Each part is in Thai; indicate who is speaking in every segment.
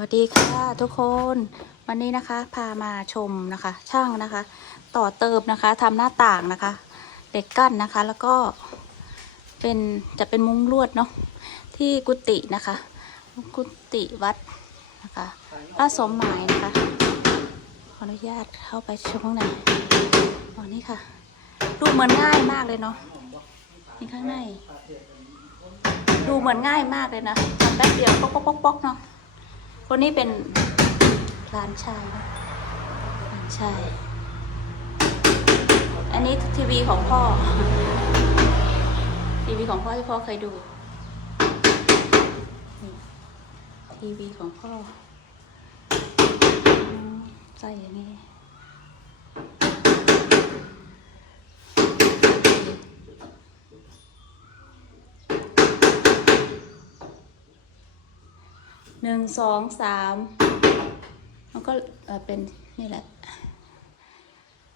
Speaker 1: วัสดีค่ะทุกคนวันนี้นะคะพามาชมนะคะ ช่างนะคะ ต่อเติมนะคะทำหน้าต่างนะคะเหล็กกั้นนะคะ แล้วก็เป็นจะเป็นมุ้งลวดเนาะที่กุฏินะคะ กุฏิวัดนะคะป้าสมหมายนะคะขออนุญาตเข้าไปชมข้างในอ๋อนี่ค่ะดูเหมือนง่ายมากเลยเนาะนี่ข้างในดูเหมือนง่ายมากเลยนะทำแป๊บเดียวป๊อกป๊อกป๊อกป๊อกเนาะ คนนี้เป็นหลานชายหลานชายอันนี้ทีวีของพ่อ ทีวีของพ่อที่พ่อเคยดูทีวีของพ่อใส่อย่างนี้ หนึ่งสองสามมันก็เอ่อเป็นนี่แหละ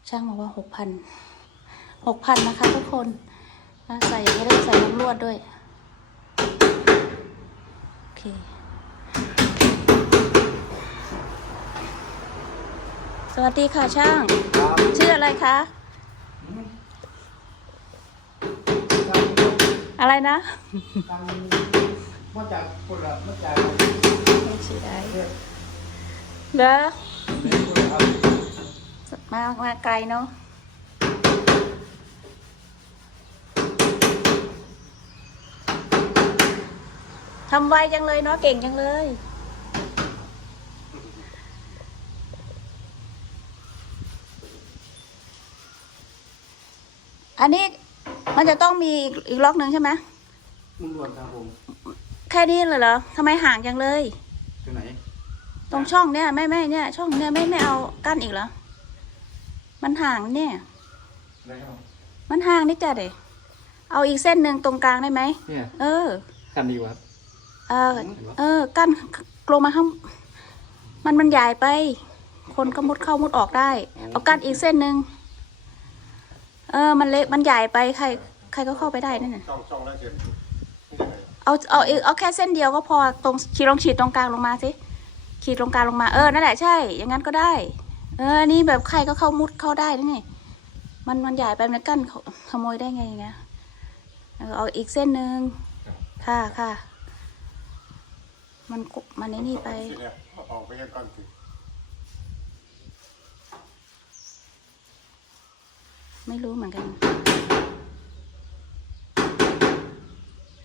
Speaker 1: ช่างมาว่าหกพันหกพันนะคะทุกคนอะใส่อย่างนี้แล้วใส่น้ำลวดด้วย โอเคสวัสดีค่ะช่าง
Speaker 2: ครับ
Speaker 1: ชื่ออะไรคะ อะไรนะ
Speaker 2: ทาง มาจากคนละมาจาก
Speaker 1: ไม่ชื่อได้
Speaker 2: ประเทศ
Speaker 1: เด้อ
Speaker 2: ไม่คนละครับ
Speaker 1: มามาไกลเนาะทำไวจังเลยเนาะเก่งจังเลยอันนี้มันจะต้องมีอีกอีกล็อกหนึ่งใช่ไหม
Speaker 2: มุนรวดครับผม
Speaker 1: แค่นี้เลยเหรอทำไมห่างจังเลย
Speaker 2: ที่ไหน
Speaker 1: ตรงช่องเนี่ยไม่ไม่เนี่ย ช่องเนี่ยไม่ไม่เอากั้นอีกเหรอ มันห่างเนี่ย
Speaker 2: อะไรครับ
Speaker 1: มันห่างนี่จ้ะเด็เอาอีกเส้นหนึ่งตรงกลางได้ไหม
Speaker 2: เนี่ย
Speaker 1: เออ
Speaker 2: กันดีวะ
Speaker 1: เออ เออ กั้นลงมาข้าง มันมันใหญ่ไป คนก็มุดเข้ามุดออกได้ เอากั้นอีกเส้นหนึ่ง เออ มันเล็ก มันใหญ่ไป ใคร ใครก็เข้าไปได้นั่นน่ะ
Speaker 3: ช่องช่องแล้วเขียน
Speaker 1: เอาเอาเอาเอาแค่เส้นเดียวก็พอตรงขีดลองฉีดตรงกลางลงมาสิขีดตรงกลางลงมาเออนั่นแหละใช่ อย่างนั้นก็ได้ เออ นี่แบบใครก็เข้ามุดเข้าได้นี่นี่มันมันใหญ่ไปมันกั้นเขาขโมยได้ไงอย่างเงี้ยเออเอาอีกเส้นหนึ่งค่ะค่ะ มันกุมันไอ้นี่ไป
Speaker 3: ทีเนี่ยเอาออกไปกันก่อนสิ
Speaker 1: ไม่รู้เหมือนกัน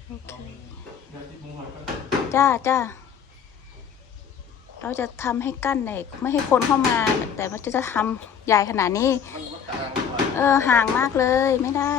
Speaker 1: โอเคจ้าจ้าเราจะทำให้กั้นเนี่ยไม่ให้คนเข้ามา แต่มันจะจะทำใหญ่ขนาดนี้ เออห่างมากเลยไม่ได้